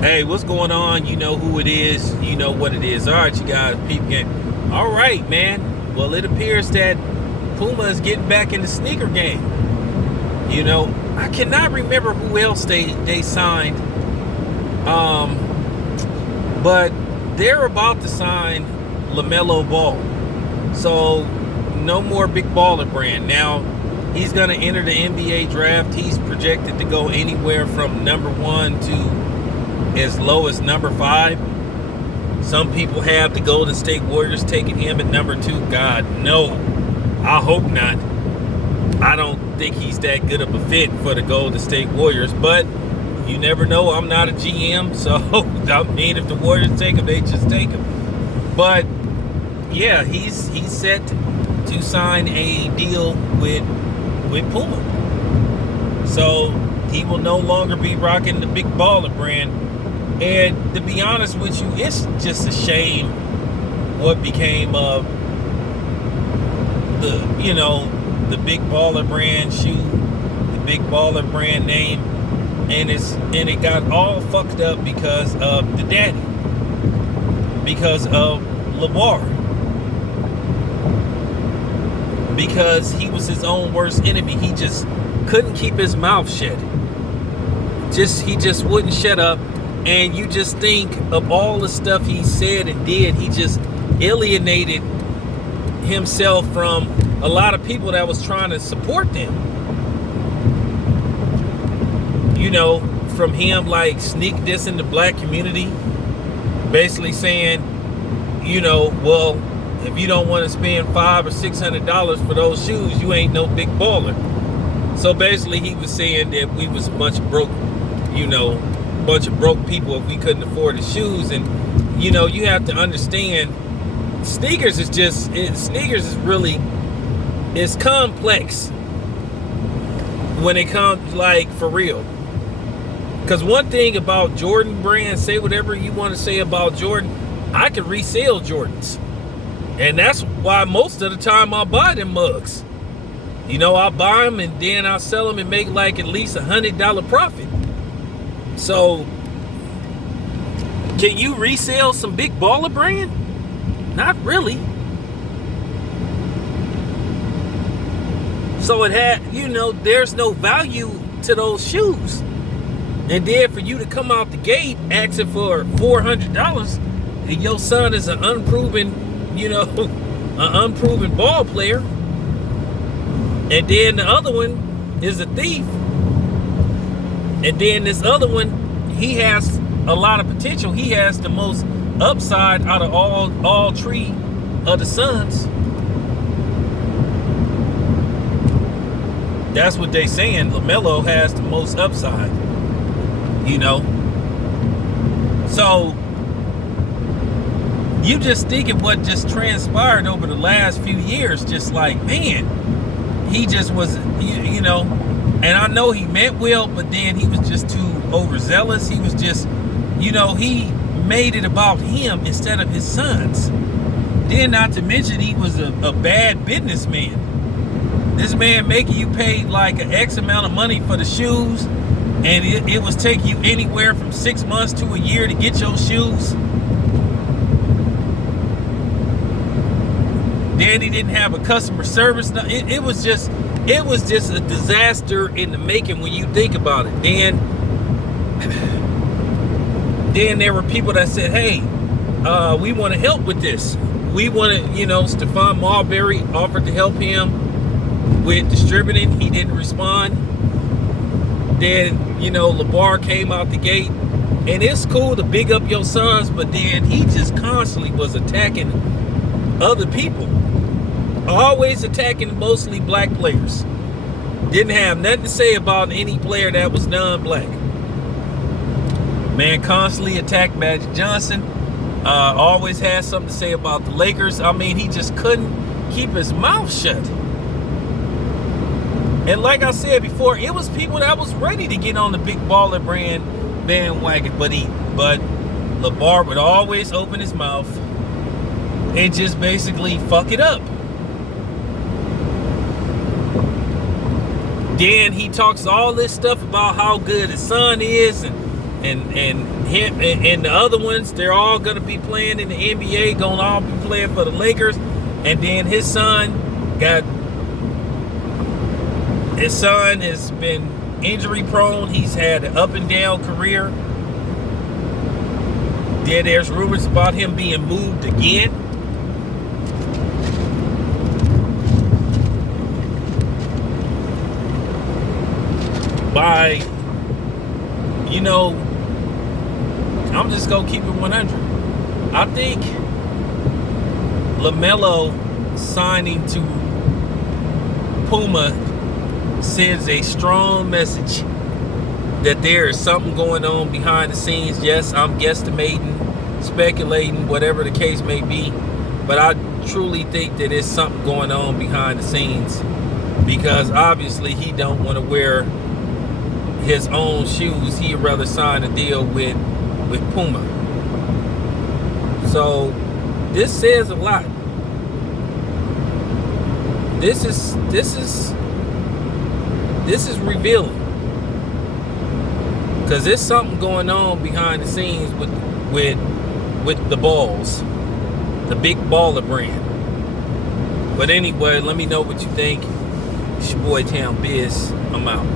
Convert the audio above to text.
Hey, what's going on? You know who it is. You know what it is. All right, you guys, peep game. All right, man. Well, it appears that Puma is getting back in the sneaker game. You know, I cannot remember who else they signed. But they're about to sign Lamelo Ball. So no more big baller brand. Now he's going to enter the NBA draft. He's projected to go anywhere from number 1 to as low as number 5. Some people have the Golden State Warriors taking him at number 2. God, no. I hope not. I don't think he's that good of a fit for the Golden State Warriors, but you never know. I'm not a GM, so I mean, if the Warriors take him, they just take him. But yeah, he's set to sign a deal with Puma. So he will no longer be rocking the big baller brand. And to be honest with you, it's just a shame what became of the big baller brand shoe, the big baller brand name, and it got all fucked up because of the daddy, because of LeVar, because he was his own worst enemy. He just couldn't keep his mouth shut. He just wouldn't shut up. And you just think of all the stuff he said and did. He just alienated himself from a lot of people that was trying to support them. You know, from him like sneak dissing the black community, basically saying, you know, well, if you don't want to spend $500 or $600 for those shoes, you ain't no big baller. So basically he was saying that we was a bunch of broke people if we couldn't afford the shoes. And you know, you have to understand, sneakers is really, it's complex when it comes, like, for real. Because one thing about Jordan brand, say whatever you want to say about Jordan, I can resell Jordans, and that's why most of the time I buy them mugs. You know, I buy them and then I sell them and make like at least $100 profit. So, can you resell some big baller brand? Not really. So it had, you know, there's no value to those shoes. And then for you to come out the gate asking for $400, and your son is an unproven, you know, an unproven ball player, and then the other one is a thief. And then this other one, he has a lot of potential. He has the most upside out of all three of the sons. That's what they saying. LaMelo has the most upside. You know? So, you just think of what just transpired over the last few years. Just like, man, he just was, you know, and I know he meant well, but then he was just too overzealous. He was just, you know, he made it about him instead of his sons. Then not to mention he was a bad businessman. This man making you pay like an X amount of money for the shoes, and it was taking you anywhere from 6 months to a year to get your shoes. Then he didn't have a customer service. It was just a disaster in the making when you think about it. Then there were people that said, hey, we want to help with this. We want to, you know, Stephon Marbury offered to help him with distributing. He didn't respond. Then, you know, LeVar came out the gate. And it's cool to big up your sons, but then he just constantly was attacking other people. Always attacking mostly black players. Didn't have nothing to say about any player that was non-black. Man constantly attacked Magic Johnson. Always had something to say about the Lakers. I mean, he just couldn't keep his mouth shut. And like I said before, it was people that was ready to get on the big baller brand bandwagon, but LeVar would always open his mouth and just basically fuck it up. Then he talks all this stuff about how good his son is, and and him and the other ones, they're all gonna be playing in the NBA, gonna all be playing for the Lakers. And then his son has been injury prone. He's had an up and down career. There's rumors about him being moved again. By, I'm just gonna keep it 100. I think Lamelo signing to Puma sends a strong message that there is something going on behind the scenes. Yes, I'm guesstimating, speculating, whatever the case may be, but I truly think that there's something going on behind the scenes, because obviously he don't want to wear his own shoes. He'd rather sign a deal with Puma. So this says a lot. This is revealing, because there's something going on behind the scenes with the balls, the big baller brand. But anyway, let me know what you think. It's your boy Town Biz. I'm out.